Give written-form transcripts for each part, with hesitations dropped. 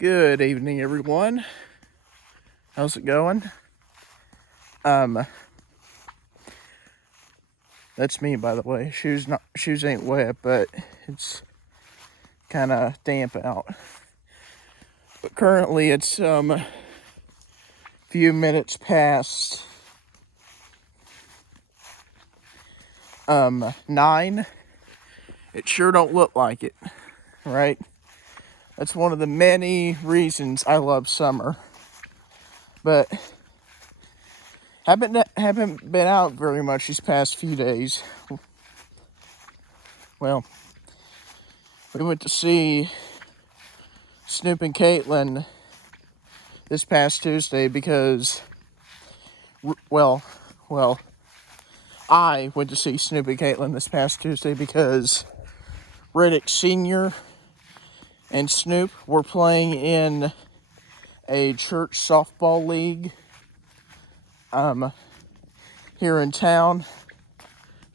Good evening, everyone. How's it going? That's me, by the way. Shoes ain't wet, but it's kind of damp out. But currently, it's few minutes past 9. It sure don't look like it, right? That's one of the many reasons I love summer. But haven't been out very much these past few days. Well, we went to see Snoop and Caitlin this past Tuesday because, I went to see Snoop and Caitlin this past Tuesday because Riddick Sr. and Snoop were playing in a church softball league here in town,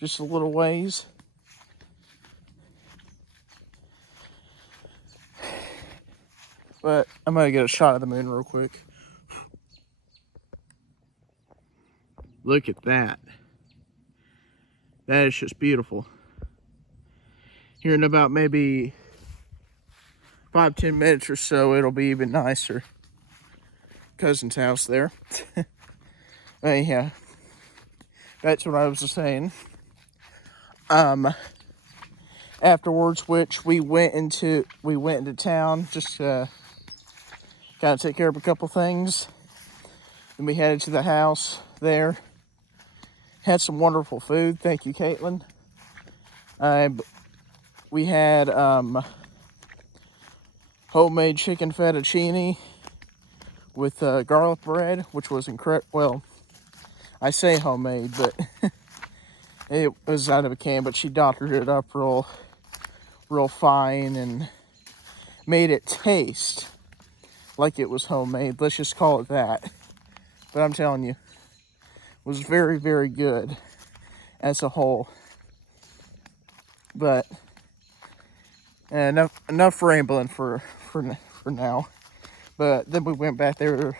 just a little ways. But I'm gonna get a shot of the moon real quick. Look at that. That is just beautiful. Here in about maybe 5-10 minutes or so, it'll be even nicer. Cousin's house there. But yeah, that's what I was saying. Afterwards, which we went into town just to kind of take care of a couple things. Then we headed to the house there. Had some wonderful food. Thank you, Caitlin. We had homemade chicken fettuccine with garlic bread, which was incredible. Well, I say homemade, but it was out of a can, but she doctored it up real fine and made it taste like it was homemade. Let's just call it that. But I'm telling you, it was very, very good as a whole. But enough rambling for now. But then we went back there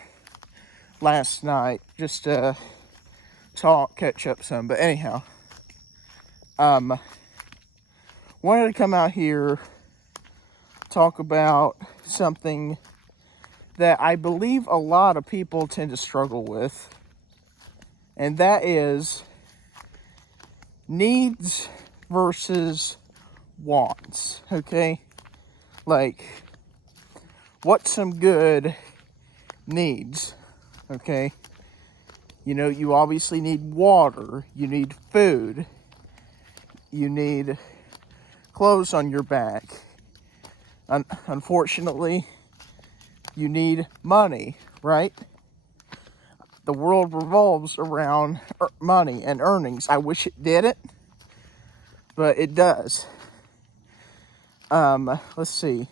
last night just to talk, catch up some. But anyhow, wanted to come out here, talk about something that I believe a lot of people tend to struggle with, and that is needs versus wants. Okay, like, what's some good needs? Okay, you obviously need water, you need food, you need clothes on your back. Unfortunately, you need money, right? The world revolves around money and earnings. I wish it didn't, but it does. Let's see.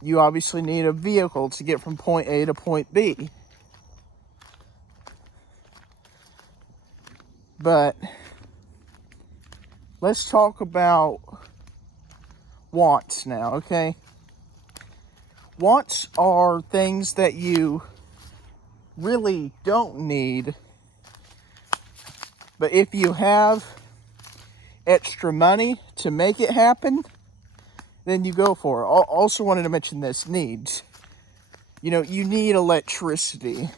You obviously need a vehicle to get from point A to point B. But let's talk about wants now, okay? Wants are things that you really don't need, but if you have extra money to make it happen, then you go for it. Also wanted to mention this, needs. You need electricity.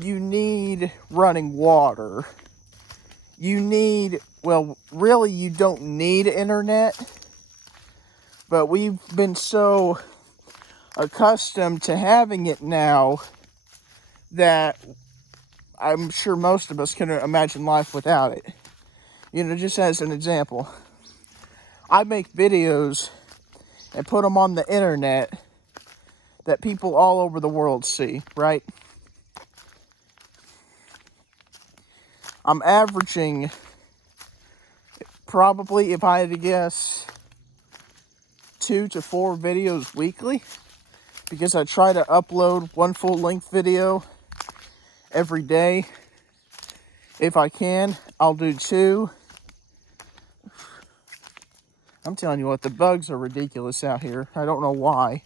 You need running water. You need, well, really you don't need internet, but we've been so accustomed to having it now that I'm sure most of us couldn't imagine life without it. Just as an example, I make videos and put them on the internet that people all over the world see, right? I'm averaging, probably, if I had to guess, 2 to 4 videos weekly, because I try to upload one full-length video every day. If I can, I'll do 2. I'm telling you what, the bugs are ridiculous out here. I don't know why.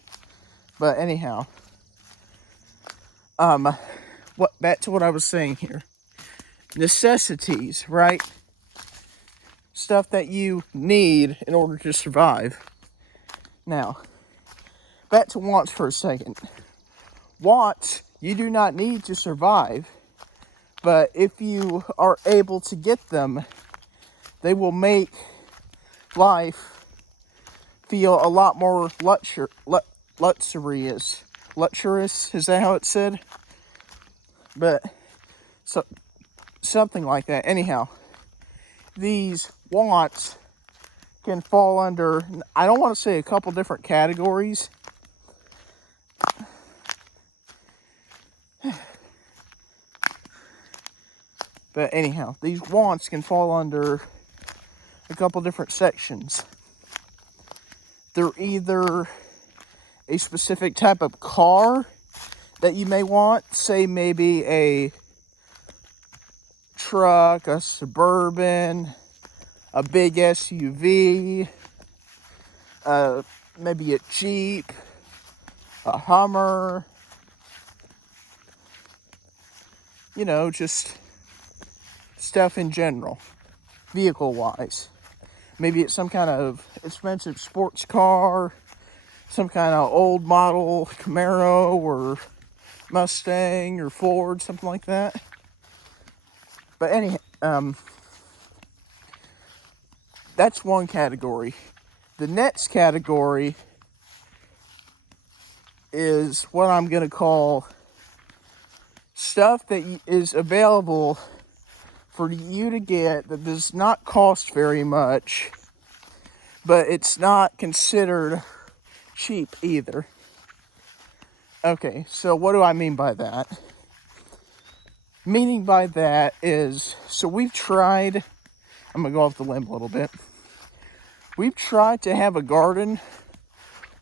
But anyhow, back to what I was saying here. Necessities, right? Stuff that you need in order to survive. Now, back to wants for a second. Wants, you do not need to survive, but if you are able to get them, they will make life feel a lot more luxurious. Luxurious, is that how it's said? But, so, something like that. Anyhow, these wants can fall under, I don't want to say a couple different categories. But anyhow, these wants can fall under a couple different sections. They're either a specific type of car that you may want, say maybe a truck, a Suburban, a big SUV, maybe a Jeep, a Hummer, you know, just stuff in general, vehicle-wise. Maybe it's some kind of expensive sports car, some kind of old model Camaro or Mustang or Ford, something like that. But that's one category. The next category is what I'm going to call stuff that is available for you to get that does not cost very much, but it's not considered cheap either. Okay, so what do I mean by that? Meaning by that is, so we've tried, I'm going to go off the limb a little bit. We've tried to have a garden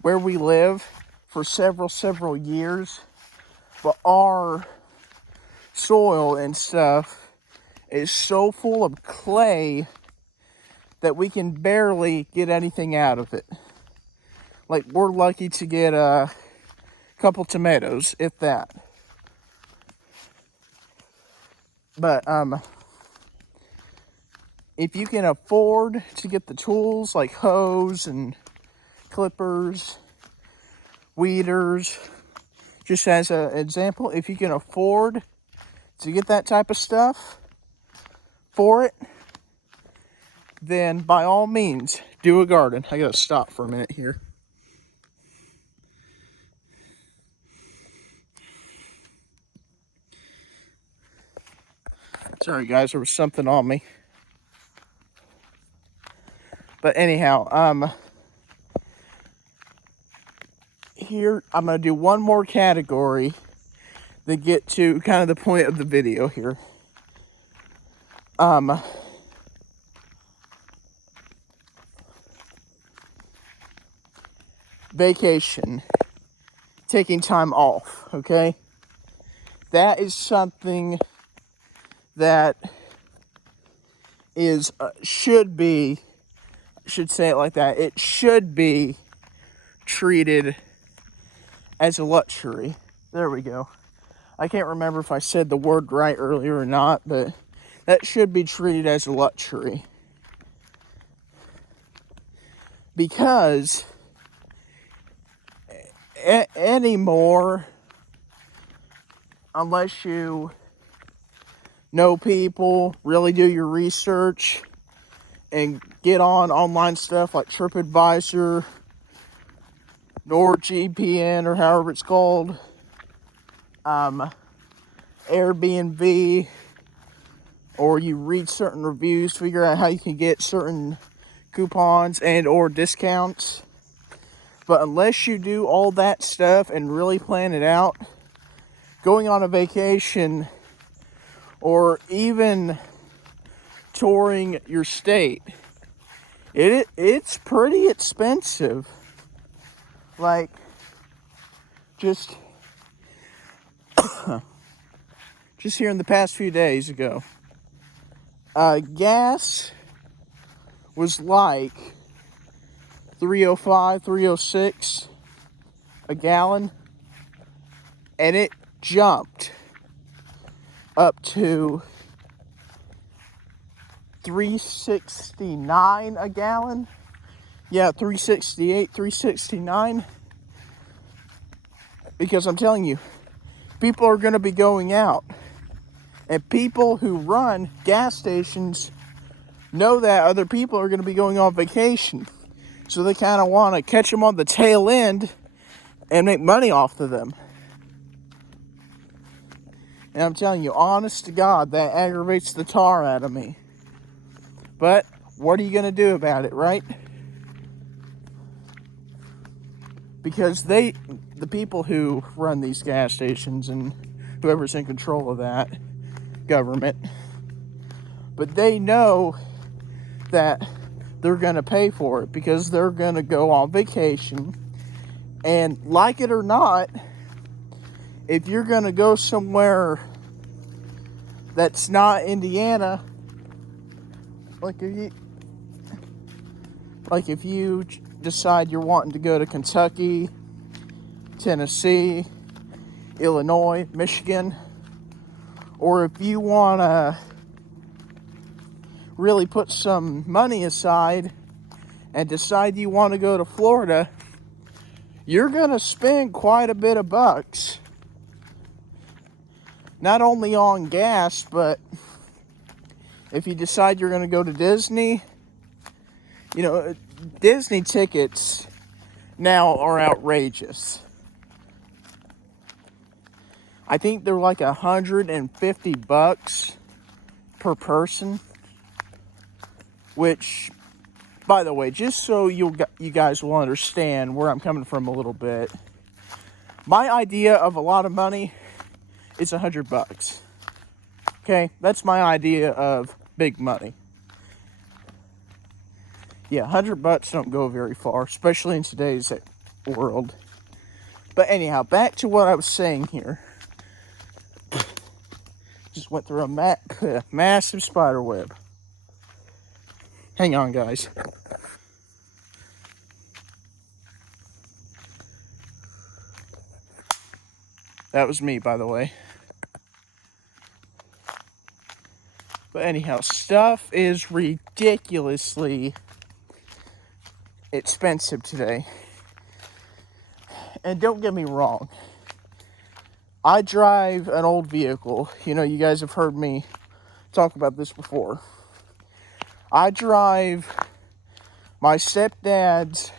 where we live for several years, but our soil and stuff is so full of clay that we can barely get anything out of it. Like, we're lucky to get a couple tomatoes, if that. But if you can afford to get the tools like hose and clippers, weeders, just as an example, if you can afford to get that type of stuff for it, then by all means, do a garden. I gotta stop for a minute here. Sorry guys, there was something on me. But anyhow, here I'm gonna do one more category to get to kind of the point of the video here. Vacation, taking time off, okay? That is something that is, should say it like that, it should be treated as a luxury. There we go. I can't remember if I said the word right earlier or not, but that should be treated as a luxury. Because anymore, unless you know people, really do your research, and get on online stuff like TripAdvisor, NordVPN, or however it's called, Airbnb, or you read certain reviews, figure out how you can get certain coupons and or discounts. But unless you do all that stuff and really plan it out, going on a vacation or even touring your state, it's pretty expensive. Like, just here in the past few days ago, gas was like $3.05, $3.06 a gallon, and it jumped up to $3.69 a gallon. Yeah, $3.68, $3.69. Because I'm telling you, people are going to be going out. And people who run gas stations know that other people are going to be going on vacation. So they kind of want to catch them on the tail end and make money off of them. And I'm telling you, honest to God, that aggravates the tar out of me. But what are you going to do about it, right? Because the people who run these gas stations and whoever's in control of that government, but they know that they're going to pay for it because they're going to go on vacation. And like it or not, if you're going to go somewhere that's not Indiana, like if you decide you're wanting to go to Kentucky, Tennessee, Illinois, Michigan, or if you want to really put some money aside and decide you want to go to Florida, you're going to spend quite a bit of bucks. Not only on gas, but if you decide you're going to go to Disney, you know, Disney tickets now are outrageous. I think they're like $150 per person, which, by the way, just so you guys will understand where I'm coming from a little bit, my idea of a lot of money is $100. Okay, that's my idea of big money. Yeah, $100 don't go very far, especially in today's world. But anyhow, back to what I was saying here. Just went through a massive spider web. Hang on, guys. That was me, by the way. But anyhow, stuff is ridiculously expensive today. And don't get me wrong, I drive an old vehicle. You know, you guys have heard me talk about this before. I drive my stepdad's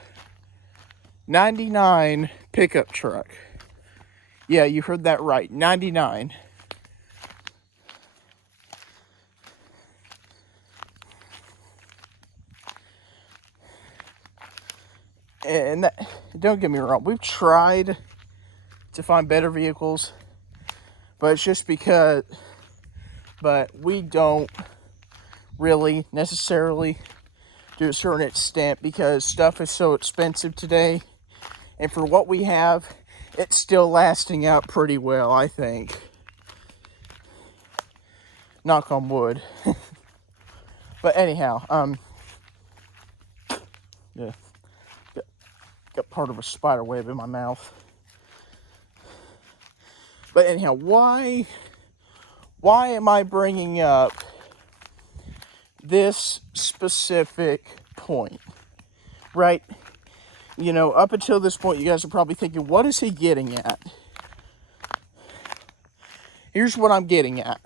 99 pickup truck. Yeah, you heard that right, 99. And that, don't get me wrong, we've tried to find better vehicles, but it's just because, but we don't really necessarily to a certain extent because stuff is so expensive today, and for what we have, it's still lasting out pretty well, I think. Knock on wood. But anyhow, yeah. Got part of a spider web in my mouth. But anyhow, why am I bringing up this specific point? Right? You know, up until this point, you guys are probably thinking, what is he getting at? Here's what I'm getting at.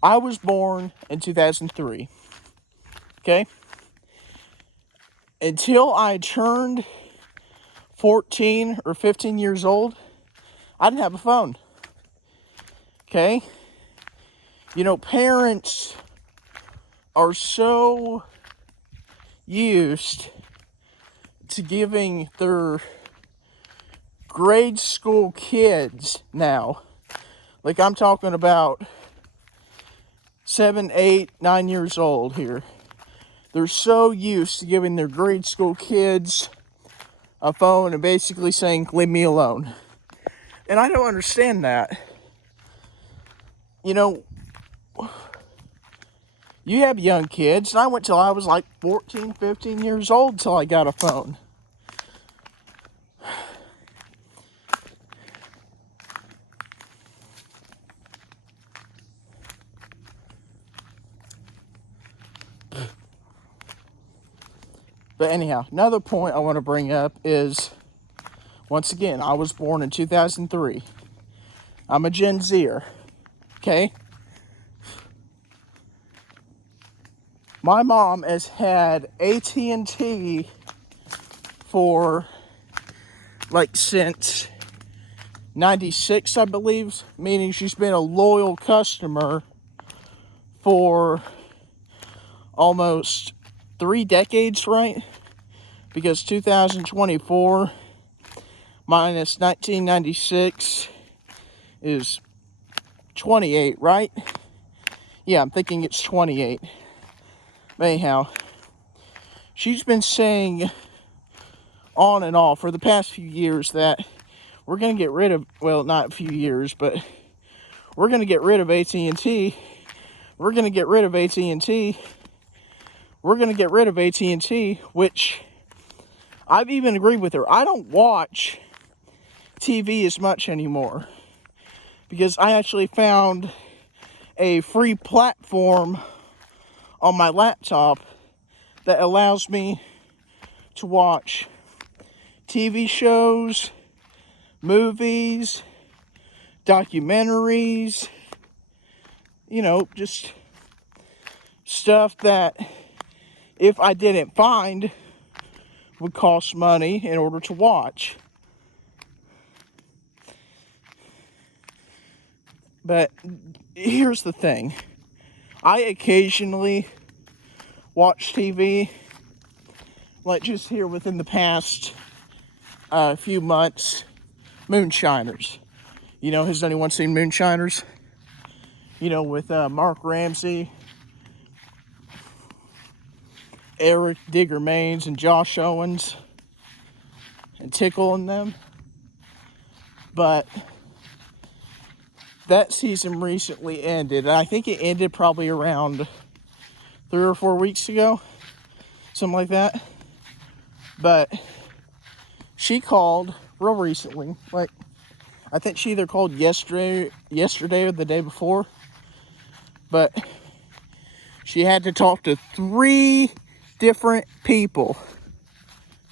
I was born in 2003. Okay? Until I turned 14 or 15 years old, I didn't have a phone. Okay? You know, parents are so used to giving their grade school kids now, like I'm talking about 7, 8, 9 years old here. They're so used to giving their grade school kids a phone and basically saying, leave me alone. And I don't understand that. You know, you have young kids, and I went till I was like 14, 15 years old till I got a phone. But anyhow, another point I want to bring up is, once again, I was born in 2003. I'm a Gen Zer, okay? My mom has had AT&T for like since 96, I believe, meaning she's been a loyal customer for almost 3 decades, right? Because 2024 minus 1996 is 28, right? Yeah, I'm thinking it's 28. But anyhow, she's been saying on and off for the past few years that we're going to get rid of, well, not a few years, but we're going to get rid of AT&T. We're going to get rid of AT&T. We're going to get rid of AT&T, which I've even agreed with her. I don't watch TV as much anymore because I actually found a free platform on my laptop that allows me to watch TV shows, movies, documentaries, you know, just stuff that if I didn't find would cost money in order to watch. But here's the thing. I occasionally watch TV, like just here within the past few months, Moonshiners. You know, has anyone seen Moonshiners? You know, with Mark Ramsey, Eric Digger Maines, and Josh Owens, and Tickle and them. But that season recently ended. I think it ended probably around 3 or 4 weeks ago, something like that. But she called real recently, like I think she either called yesterday or the day before, but she had to talk to 3 different people.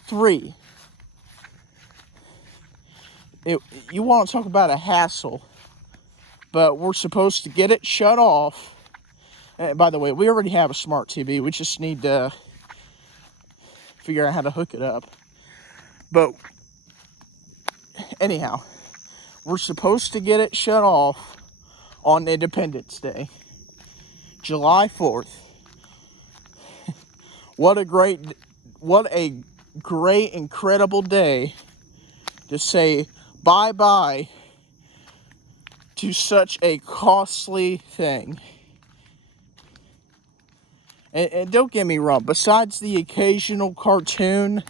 3. You want to talk about a hassle, but we're supposed to get it shut off. And by the way, we already have a smart TV. We just need to figure out how to hook it up. But anyhow, we're supposed to get it shut off on Independence Day, July 4th. What a great, incredible day to say bye-bye to such a costly thing. And don't get me wrong, besides the occasional cartoon,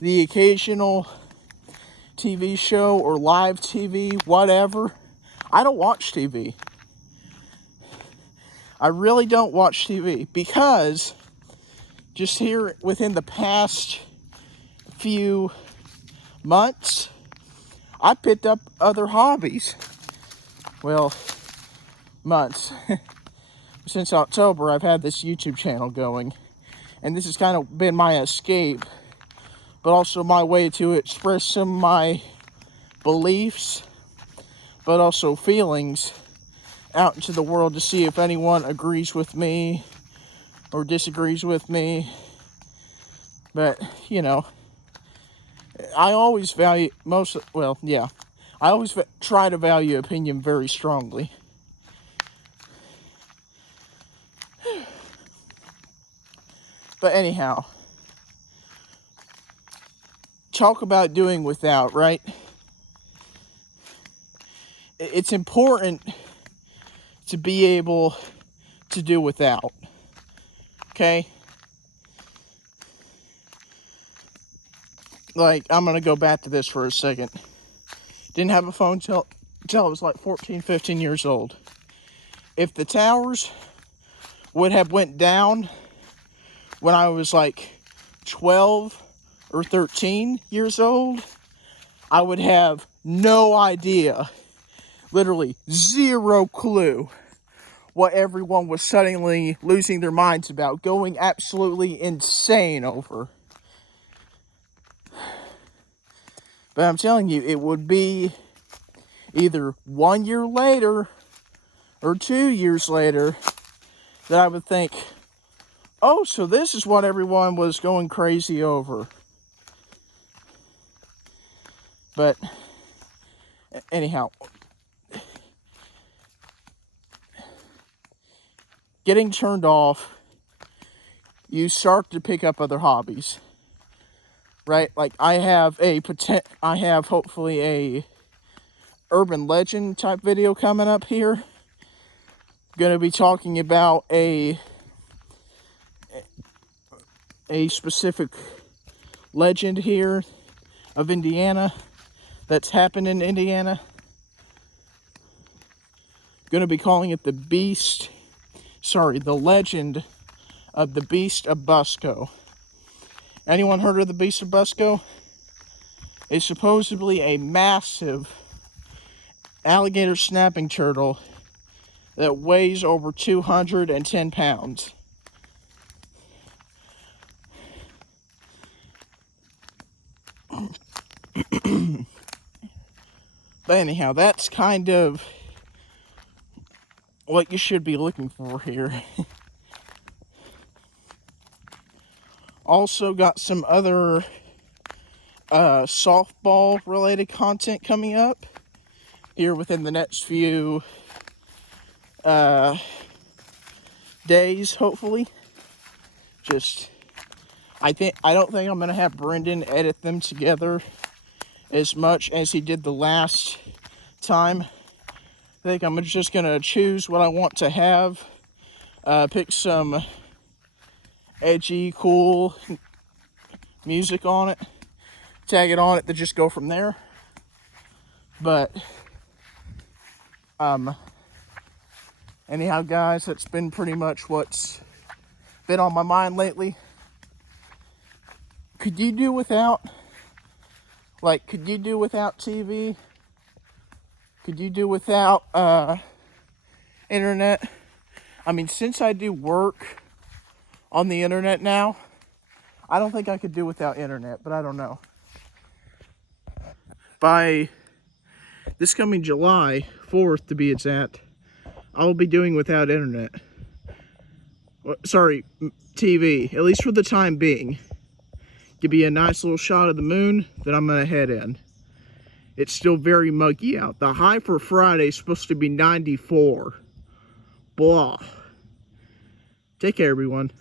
the occasional TV show or live TV, whatever, I don't watch TV. I really don't watch TV because just here within the past few months, I picked up other hobbies. Well, months. Since October, I've had this YouTube channel going, and this has kind of been my escape, but also my way to express some of my beliefs, but also feelings out into the world to see if anyone agrees with me or disagrees with me. But, you know, I always value I always try to value opinion very strongly. But anyhow, talk about doing without, right? It's important to be able to do without, okay? Like, I'm going to go back to this for a second. Didn't have a phone till I was like 14, 15 years old. If the towers would have went down when I was like 12 or 13 years old, I would have no idea, literally zero clue what everyone was suddenly losing their minds about, going absolutely insane over. But I'm telling you, it would be either 1 year later or 2 years later that I would think, oh, so this is what everyone was going crazy over. But anyhow, getting turned off, you start to pick up other hobbies, right? Like I have hopefully a urban legend type video coming up here. Going to be talking about a specific legend here of Indiana that's happened in Indiana. Going to be calling it the legend of the Beast of Busco. Anyone heard of the Beast of Busco? It's supposedly a massive alligator snapping turtle that weighs over 210 pounds. But anyhow, that's kind of what you should be looking for here. Also got some other softball related content coming up here within the next few days, hopefully. I don't think I'm gonna have Brendan edit them together as much as he did the last time. I think I'm just gonna choose what I want to have, pick some edgy, cool music on it, tag it on it, to just go from there. But anyhow, guys, that's been pretty much what's been on my mind lately. Could you do without TV? Could you do without internet? I mean, since I do work on the internet now, I don't think I could do without internet, but I don't know. By this coming July 4th, to be exact, I will be doing without internet. Sorry, TV, at least for the time being. Give me a nice little shot of the moon, then I'm gonna head in. It's still very muggy out. The high for Friday is supposed to be 94. Blah. Take care, everyone.